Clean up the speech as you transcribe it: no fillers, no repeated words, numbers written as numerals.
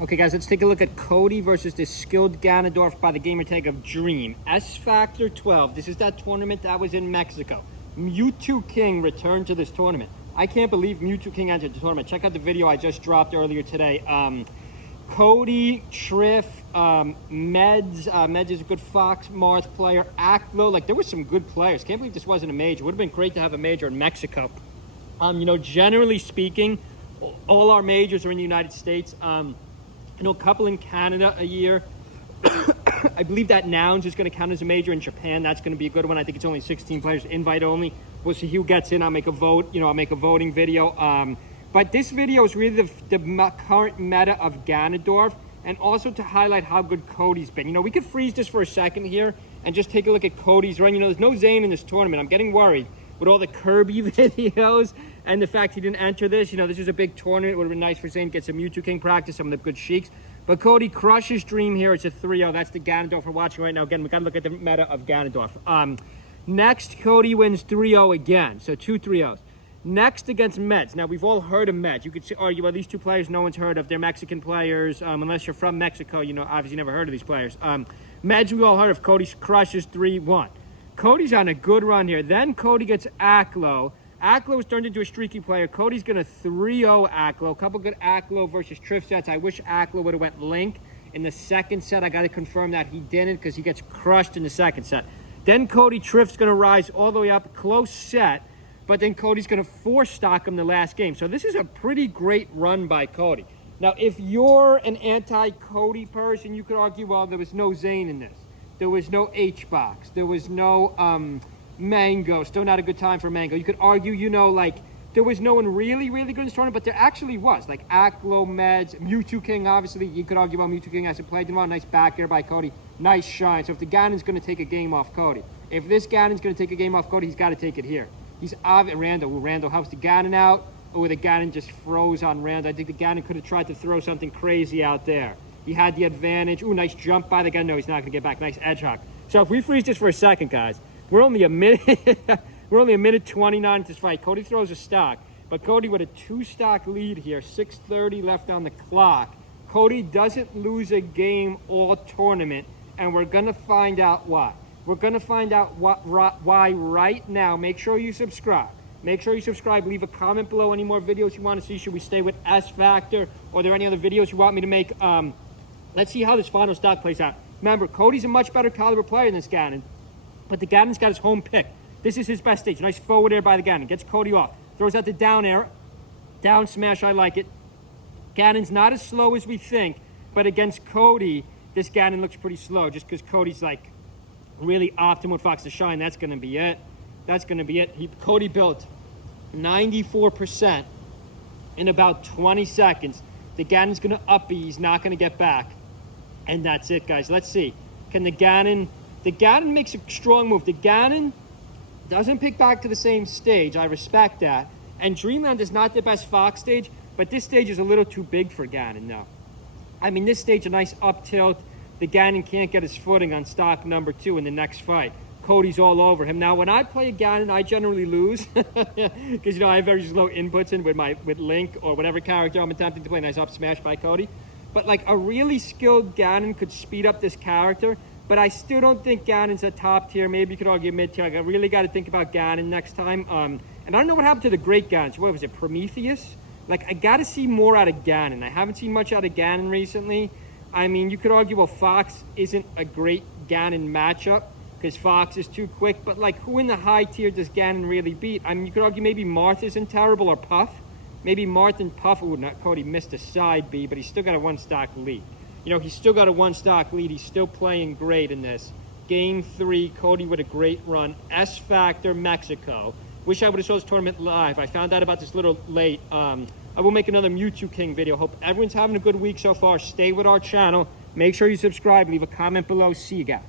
Okay, guys, let's take a look at Cody versus this skilled Ganondorf by the gamer tag of Dream. S Factor 12. This is that tournament that was in Mexico. Mewtwo King returned to this tournament. I can't believe Mewtwo King entered the tournament. Check out the video I just dropped earlier today. Cody, Triff, Meds. Meds is a good Fox Marth player. Aklo, like there were some good players. Can't believe this wasn't a major. Would have been great to have a major in Mexico. You know, generally speaking, all our majors are in the United States. You know, a couple in Canada a year. I believe that Nouns is going to count as a major in Japan. That's going to be a good one. I think it's only 16 players, invite only. We'll see who gets in. I'll make a vote. You know, I'll make a voting video. But this video is really the current meta of Ganondorf, and also to highlight how good Cody's been. You know, we could freeze this for a second here and just take a look at Cody's run. You know, there's no Zane in this tournament. I'm getting worried with all the Kirby videos and the fact he didn't enter this. You know, this is a big tournament. It would have been nice for Zane to get some Mewtwo King practice, some of the good Sheiks. But Cody crushes Dream here. It's a 3-0. That's the Ganondorf we're watching right now. Again, we got to look at the meta of Ganondorf. Next, Cody wins 3-0 again. So 2 3-0s. Next against Meds. Now, we've all heard of Meds. You could argue, well, these two players no one's heard of. They're Mexican players. Unless you're from Mexico, you know, obviously never heard of these players. Meds, we all heard of. Cody crushes 3-1. Cody's on a good run here. Then Cody gets Aklo. Aklo was turned into a streaky player. Cody's going to 3-0 Aklo. A couple good Aklo versus Triff sets. I wish Aklo would have went Link in the second set. I got to confirm that he didn't because he gets crushed in the second set. Then Cody Triff's going to rise all the way up. Close set. But then Cody's going to stock him the last game. So this is a pretty great run by Cody. Now, if you're an anti-Cody person, you could argue, well, there was no Zane in this. There was no H-Box. There was no Mango. Still not a good time for Mango. You could argue, you know, like, there was no one really good in this tournament, but there actually was. Like, Aklo, Meds, Mewtwo King, obviously. You could argue about Mewtwo King hasn't played them well. Nice back air by Cody. Nice shine. So if the Ganon's going to take a game off Cody, if this Ganon's going to take a game off Cody, he's got to take it here. He's Randall. Randall helps the Ganon out. Oh, the Ganon just froze on Randall. I think the Ganon could have tried to throw something crazy out there. He had the advantage. Ooh, nice jump by the Ganon. No, he's not going to get back. Nice edge hawk. So if we freeze this for a second, guys, we're only a minute. We're only a minute 29 to this fight. Cody throws a stock, but Cody with a 2-stock lead here. 6:30 left on the clock. Cody doesn't lose a game all tournament, and we're gonna find out why. We're going to find out why right now. Make sure you subscribe. Make sure you subscribe. Leave a comment below any more videos you want to see. Should we stay with S Factor? Or are there any other videos you want me to make? Let's see how this final stock plays out. Remember, Cody's a much better caliber player than this Ganon. But the Ganon's got his home pick. This is his best stage. Nice forward air by the Ganon. Gets Cody off. Throws out the down air. Down smash, I like it. Ganon's not as slow as we think. But against Cody, this Ganon looks pretty slow. Just because Cody's like really optimal with Fox to shine. That's going to be it. That's going to be it. Cody built 94% in about 20 seconds. The Ganon's going to up B. He's not going to get back. And that's it, guys. Let's see. Can the Ganon makes a strong move. The Ganon doesn't pick back to the same stage. I respect that. And Dreamland is not the best Fox stage, but this stage is a little too big for Ganon now. I mean, this stage, a nice up tilt. The Ganon can't get his footing on stock number 2 in the next fight. Cody's all over him. Now, when I play a Ganon, I generally lose. Because, you know, I have very slow inputs in with Link or whatever character I'm attempting to play. Nice up smash by Cody. But, like, a really skilled Ganon could speed up this character. But I still don't think Ganon's a top tier. Maybe you could argue mid-tier. I really got to think about Ganon next time. And I don't know what happened to the great Ganons. What was it, Prometheus? Like, I got to see more out of Ganon. I haven't seen much out of Ganon recently. I mean, you could argue, well, Fox isn't a great Ganon matchup because Fox is too quick. But, like, who in the high tier does Ganon really beat? I mean, you could argue maybe Marth isn't terrible or Puff. Maybe Marth and Puff. Ooh, not Cody missed a side B, but he's still got a 1-stock lead. You know, he's still got a 1-stock lead. He's still playing great in this. Game 3, Cody with a great run. S Factor, Mexico. Wish I would have saw this tournament live. I found out about this a little late. I will make another Mewtwo King video. Hope everyone's having a good week so far. Stay with our channel. Make sure you subscribe. Leave a comment below. See you guys.